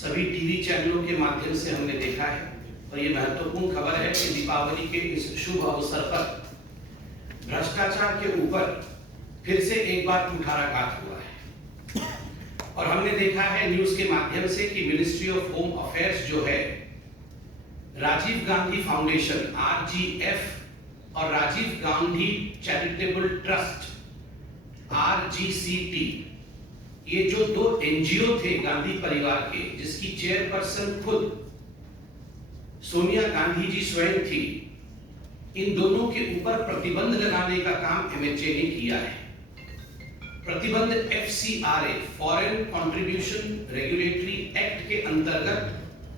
सभी टीवी चैनलों के माध्यम से हमने देखा है और ये महत्वपूर्ण खबर है कि दीपावली के इस शुभ अवसर पर भ्रष्टाचार के ऊपर फिर से एक बार कुठाराघात हुआ है। और हमने देखा है न्यूज के माध्यम से कि मिनिस्ट्री ऑफ होम अफेयर्स जो है राजीव गांधी फाउंडेशन RGF और Rajiv Gandhi charitable trust RGCT, ये जो दो NGO थे गांधी परिवार के, जिसकी चेयरपर्सन खुद सोनिया गांधी जी स्वयं थी, इन दोनों के ऊपर प्रतिबंध लगाने का काम MHA ने किया है। प्रतिबंध FCRA foreign contribution regulatory act के अंतर्गत,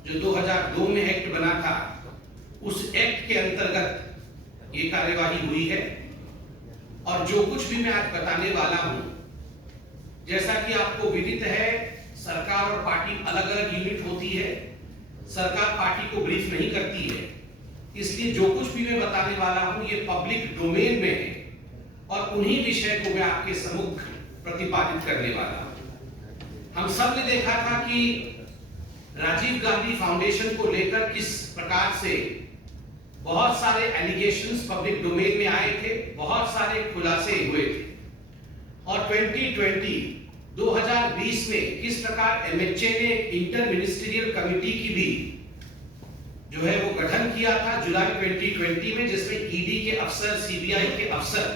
जो 2002 में एक्ट बना था, उस एक्ट के अंतर्गत ये कार्यवाही हुई है। और जो कुछ भी मैं आज बताने वाला हूं, जैसा कि आपको विदित है, सरकार और पार्टी अलग अलग यूनिट होती है, सरकार पार्टी को ब्रीफ नहीं करती है, इसलिए जो कुछ भी मैं बताने वाला हूं ये पब्लिक डोमेन में है और उन्हीं विषय को मैं आपके सम्मुख प्रतिपादित करने वाला हूं। हम सब ने देखा था कि राजीव गांधी फाउंडेशन को लेकर किस प्रकार से बहुत सारे एलिगेशंस पब्लिक डोमेन में आए थे, बहुत सारे खुलासे हुए थे। और 2020 में किस प्रकार MHA ने इंटर मिनिस्ट्रियल कमिटी की भी जो है वो गठन किया था जुलाई 2020 में, जिसमें ED के अफसर, CBI के अफसर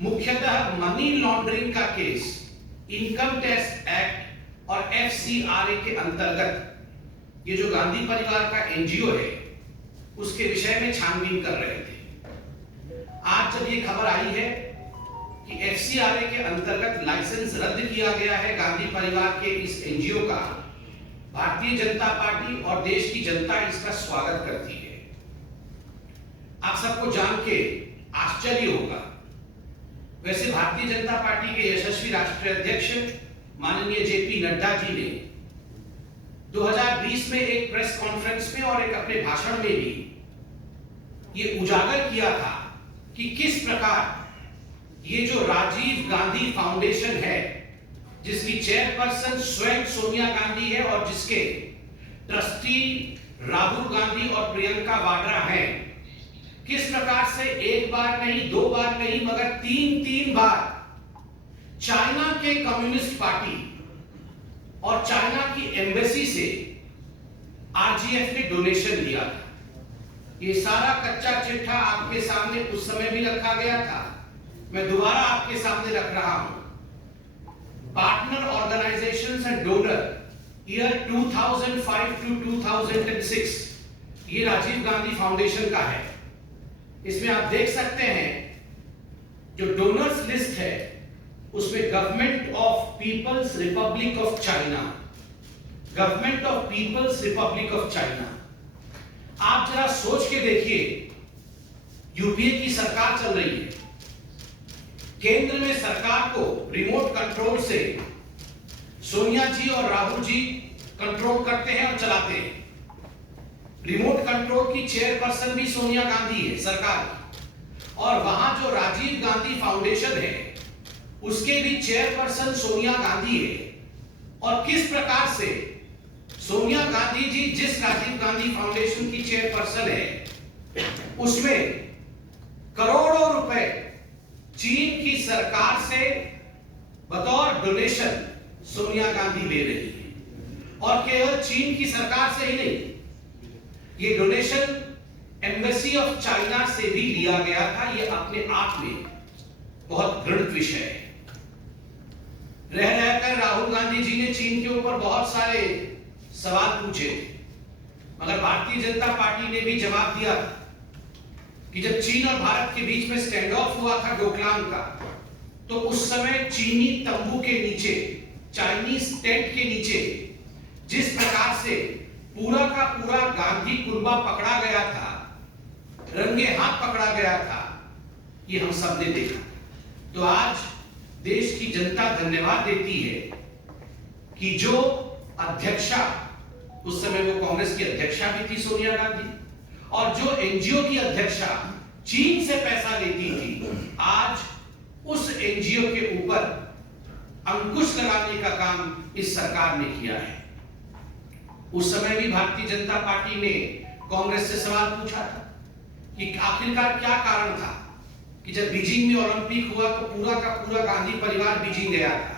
मुख्यतः मनी लॉन्ड्रिंग का केस इनकम टैक्स एक्ट और FCRA के अंतर्गत ये जो गांधी परिवार का NGO है उसके विषय में छानबीन कर रहे थे। आज जब ये खबर आई है कि FCRA के अंतर्गत लाइसेंस रद्द किया गया है गांधी परिवार के इस NGO का, भारतीय जनता पार्टी और देश की जनता इसका स्वागत करती है। आप सबको जान के आश्चर्य होगा, वैसे भारतीय जनता पार्टी के यशस्वी राष्ट्रीय अध्यक्ष माननीय JP नड्डा जी ने 2020 में एक प्रेस कॉन्फ्रेंस में और एक अपने भाषण में भी ये उजागर किया था कि किस प्रकार ये जो राजीव गांधी फाउंडेशन है, जिसकी चेयरपर्सन स्वयं सोनिया गांधी है और जिसके ट्रस्टी राहुल गांधी और प्रियंका वाड्रा हैं, किस प्रकार से एक बार नहीं, दो बार नहीं, मगर तीन बार चाइना के कम्युनिस्ट पार्टी और चाइना की एम्बेसी से RGF ने डोनेशन लिया था। ये सारा कच्चा चिट्ठा आपके सामने उस समय भी रखा गया था, मैं दोबारा आपके सामने रख रहा हूं। Partner organisations and donor year 2005 to 2006 ये राजीव गांधी फाउंडेशन का है। इसमें आप देख सकते हैं जो डोनर्स लिस्ट है उसमें government of people's republic of China, government of people's republic of China. आप जरा सोच के देखिए, यूपीए की सरकार चल रही है, केंद्र में सरकार को रिमोट कंट्रोल से सोनिया जी और राहुल जी कंट्रोल करते हैं और चलाते हैं। रिमोट कंट्रोल की चेयरपर्सन भी सोनिया गांधी है सरकार की, और वहां जो राजीव गांधी फाउंडेशन है उसके भी चेयरपर्सन सोनिया गांधी है। और किस प्रकार से सोनिया गांधी जी जिस राजीव गांधी फाउंडेशन की चेयरपर्सन है उसमें करोड़ों रुपए चीन की सरकार से बतौर डोनेशन सोनिया गांधी ले रही है। और केवल चीन की सरकार से ही नहीं, ये डोनेशन एम्बेसी ऑफ चाइना से भी लिया गया था। ये अपने आप में बहुत घृणित विषय है। रह रहकर राहुल गांधी जी ने चीन के ऊपर बहुत सारे सवाल पूछे, मगर भारतीय जनता पार्टी ने भी जवाब दिया कि जब चीन और भारत के बीच में स्टैंड ऑफ हुआ था डोकलाम का, तो उस समय चीनी तंबू के नीचे, चाइनीज टेंट के नीचे जिस प्रकार से पूरा का पूरा गांधी कुर्बा पकड़ा गया था, रंगे हाथ पकड़ा गया था, ये हम सब ने देखा। तो आज देश की जनता धन्यवाद देती है कि जो अध्यक्षा, उस समय वो कांग्रेस की अध्यक्षा भी थी सोनिया गांधी, और जो NGO की अध्यक्षा चीन से पैसा लेती थी, आज उस NGO के ऊपर अंकुश लगाने का काम इस सरकार ने किया है। उस समय भी भारतीय जनता पार्टी ने कांग्रेस से सवाल पूछा था कि आखिरकार क्या कारण था कि जब बीजिंग में ओलंपिक हुआ तो पूरा का पूरा गांधी परिवार बीजिंग गया था,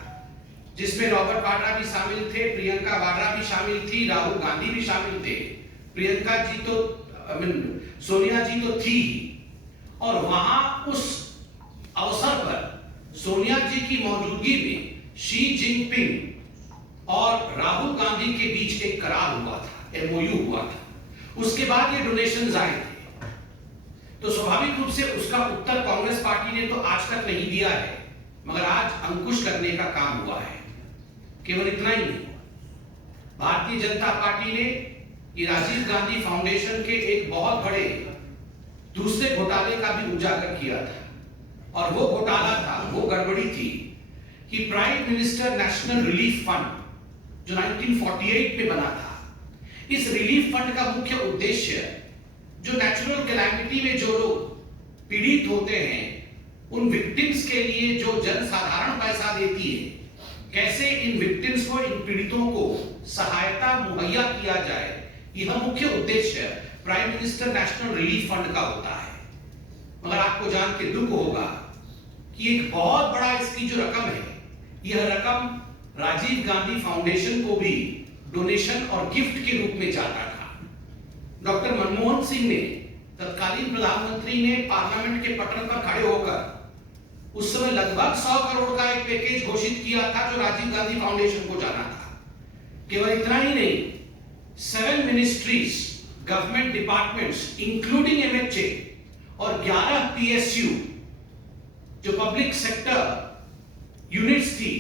जिसमें रॉबर्ट वाड्रा भी शामिल थे, प्रियंका वाड्रा भी शामिल थी, राहुल गांधी भी शामिल थे, प्रियंका जी तो सोनिया जी तो थी ही। और वहां उस अवसर पर सोनिया जी की मौजूदगी में शी जिनपिंग और राहुल गांधी के बीच एक करार हुआ था, एमओयू हुआ था। उसके बाद ये डोनेशंस आए थे। तो स्वाभाविक रूप से उसका उत्तर कांग्रेस पार्टी ने तो आज तक नहीं दिया है, मगर आज अंकुश करने का काम हुआ है। केवल इतना ही नहीं, भारतीय जनता पार्टी ने ये राजीव गांधी फाउंडेशन के एक बहुत बड़े दूसरे घोटाले का भी उजागर किया था। और वो घोटाला था, वो गड़बड़ी थी कि prime minister national relief fund जो 1948 में बना था, इस रिलीफ फंड का मुख्य उद्देश्य जो नेचुरल कैलामिटी में जो लोग पीड़ित होते हैं, उन विक्टिम्स के लिए जो जनसाधारण पैसा देती है, कैसे इन विक्टिम्स को, इन पीड़ितों को सहायता मुहैया किया जाए, यह मुख्य उद्देश्य prime minister national relief fund का होता है। मगर आपको जान के दुख होगा कि एक बहुत बड़ा इसकी जो रकम है, यह रकम राजीव गांधी फाउंडेशन को भी डोनेशन और गिफ्ट के रूप में जाता था। डॉक्टर मनमोहन सिंह ने, तत्कालीन प्रधानमंत्री ने पार्लियामेंट के पटल पर खड़े होकर उस समय लगभग 100 करोड़ का एक पैकेज घोषित किया था जो राजीव गांधी फाउंडेशन को जाना था। केवल इतना ही नहीं, 7 ministries, government departments including MHA और 11 पीएसयू जो पब्लिक सेक्टर यूनिट्स थी,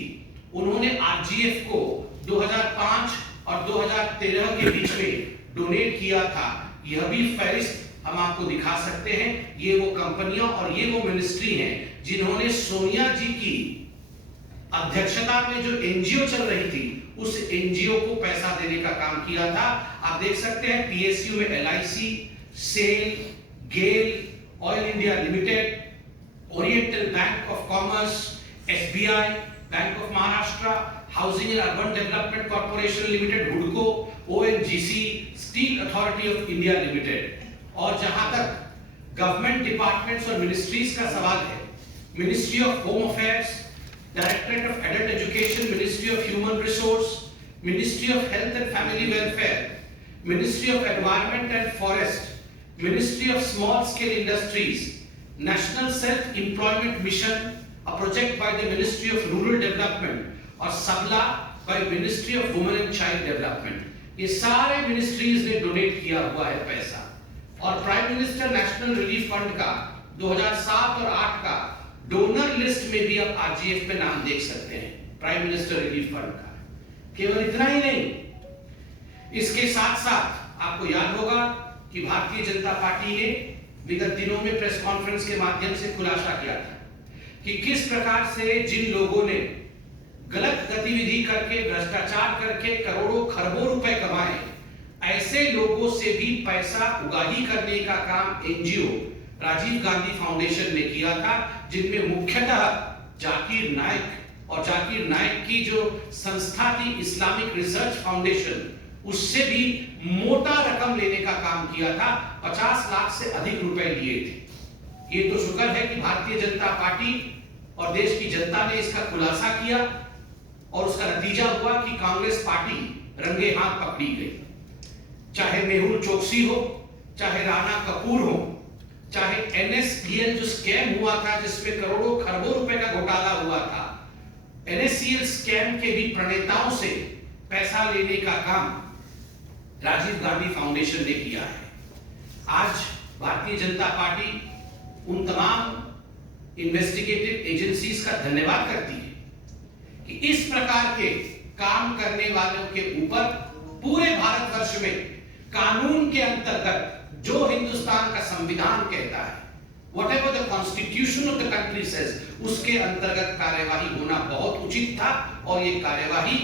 उन्होंने आरजीएफ को 2005 और 2013 के बीच में डोनेट किया था। यह भी फहरिस्त हम आपको दिखा सकते हैं। ये वो कंपनियां और ये वो मिनिस्ट्री हैं जिन्होंने सोनिया जी की अध्यक्षता में जो एनजीओ चल रही थी, उस एनजीओ को पैसा देने का काम किया था। आप देख सकते हैं पीएसयू में LIC, SAIL, GAIL, oil India limited, oriental bank of commerce, SBI, bank of Maharashtra, housing and urban development corporation limited हुडको, ONGC, steel authority of India limited. और जहां तक गवर्नमेंट डिपार्टमेंट्स और मिनिस्ट्रीज का सवाल है, ministry of home affairs, directorate of adult education, ministry of human resource, ministry of health and family welfare, ministry of environment and forest, ministry of small scale industries, national self employment mission, a project by the Ministry of Rural Development, और सबला by Ministry of Women and Child Development। ये सारे ministries ने donate किया हुआ है पैसा। और prime minister national relief fund का 2007 और 8 का डोनर लिस्ट में भी आप आरजीएफ पे नाम देख सकते हैं, प्राइम मिनिस्टर रिलीफ फंड का। केवल इतना ही नहीं, इसके साथ साथ आपको याद होगा कि भारतीय जनता पार्टी ने विगत दिनों में प्रेस कॉन्फ्रेंस के माध्यम से खुलासा किया था कि किस प्रकार से जिन लोगों ने गलत गतिविधि करके, भ्रष्टाचार करके करोड़ों खरबों रुपए कमाए, ऐसे लोगों से भी पैसा उगाही करने का काम एनजीओ राजीव गांधी फाउंडेशन ने किया था, जिनमें मुख्यतः जाकिर नाइक और जाकिर नाइक की जो संस्था थी इस्लामिक रिसर्च फाउंडेशन, उससे भी मोटा रकम लेने का काम किया था। 50 लाख से अधिक रुपए लिए थे। ये तो शुक्र है कि भारतीय जनता पार्टी और देश की जनता ने इसका खुलासा किया और उसका नतीजा हुआ कि कांग्रेस पार्टी रंगे हाथ पकड़ी गई। चाहे मेहुल चोकसी हो, चाहे राणा कपूर हो, चाहे एनएससीएल जो स्कैम हुआ था जिसमें करोड़ों खरबों रुपए का घोटाला हुआ था, एनएससीएल स्कैम के भी प्रणेताओं से पैसा लेने का काम राजीव गांधी फाउंडेशन ने किया है। आज भारतीय जनता पार्टी उन तमाम इन्वेस्टिगेटिव एजेंसीज का धन्यवाद करती है कि इस प्रकार के काम करने वालों के ऊपर पूरे भारतवर्ष में कानून के अंतर्गत जो हिंदुस्तान का संविधान कहता है, whatever the constitution of the country says, उसके अंतर्गत कार्यवाही होना बहुत उचित था और ये कार्यवाही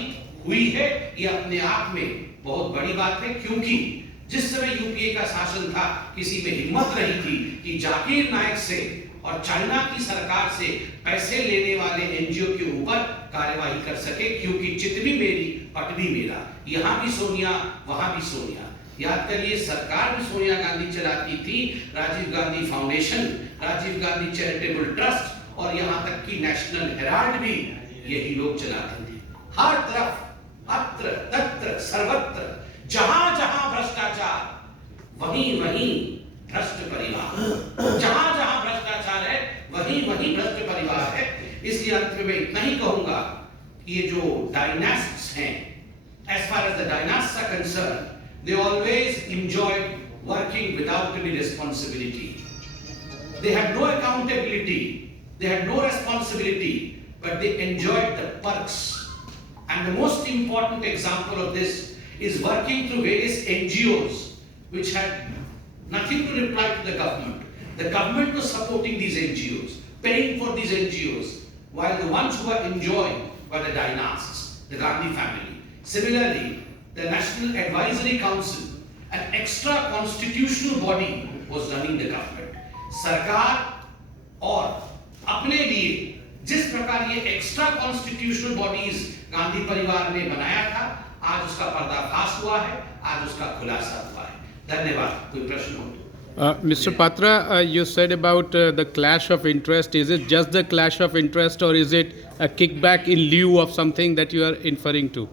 हुई है। ये अपने आप में बहुत बड़ी बात है, क्योंकि जिस समय यूपीए का शासन था, किसी में हिम्मत रही थी कि जाकिर नाइक से और चाइना की सरकार से पैसे लेने वाले एनजीओ के ऊपर कार्यवाही कर सके, क्योंकि जितनी मेरी पट भी मेरा, यहाँ भी सोनिया वहां भी सोनिया। याद करिए, सरकार भी सोनिया गांधी चलाती थी, Rajiv Gandhi foundation, Rajiv Gandhi charitable trust और यहाँ तक कि नेशनल हेराल्ड भी यही लोग चलाते थे। हर तरफ, अत्र तत्र सर्वत्र, जहां जहां भ्रष्टाचार वहीं वहीं भ्रष्ट परिवार, जहां जहां भ्रष्टाचार है वहीं वहीं भ्रष्ट परिवार है। इसलिए अंत में मैं इतना ही कहूंगा कि ये जो डायनास्ट्स हैं, as far as the dynasts are concerned, they always enjoyed working without any responsibility. They had no accountability, they had no responsibility, but they enjoyed the perks. And the most important example of this is working through various NGOs which had nothing to reply to the government. The government was supporting these NGOs, paying for these NGOs, while the ones who were enjoying were the dynasts, the Gandhi family. Similarly, the National Advisory Council, an extra constitutional body, was running the government. सरकार और अपने लिए जिस प्रकार ये extra constitutional bodies Gandhi परिवार ने बनाया था, आज उसका पर्दाफाश हुआ है, आज उसका खुलासा हुआ है। धन्यवाद। कोई प्रश्न हो तो? Mr. Patra, you said about the clash of interest. Is it just the clash of interest, or is it a kickback in lieu of something that you are inferring to?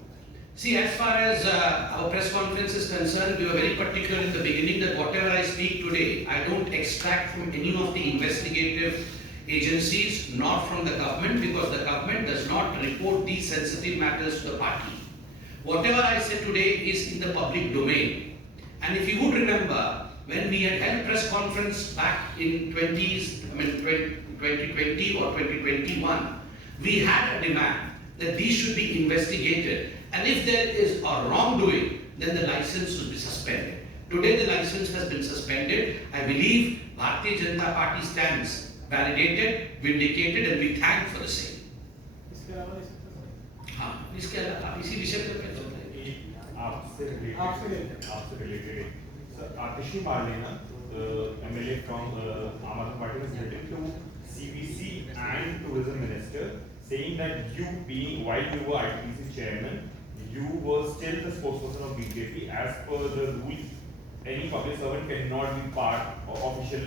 See, as far as our press conference is concerned, we were very particular in the beginning that whatever I speak today, I don't extract from any of the investigative agencies, nor from the government, because the government does not report these sensitive matters to the party. Whatever I say today is in the public domain. And if you would remember, when we had held press conference back in 2020 or 2021, we had a demand that these should be investigated. And if there is a wrongdoing, then the license should be suspended. Today the license has been suspended. I believe Bharatiya Janata Party stands validated, vindicated, and we thank for the same. हाँ, इसके अलावा आप इसी विषय पर आपसे related sir, Atishi Marlena MLA from Aam Aadmi Party has written to CBC and Tourism Minister saying that you being, while you were ITPC chairman, you were still the spokesperson of BJP. As per the rules, any public servant cannot be part of official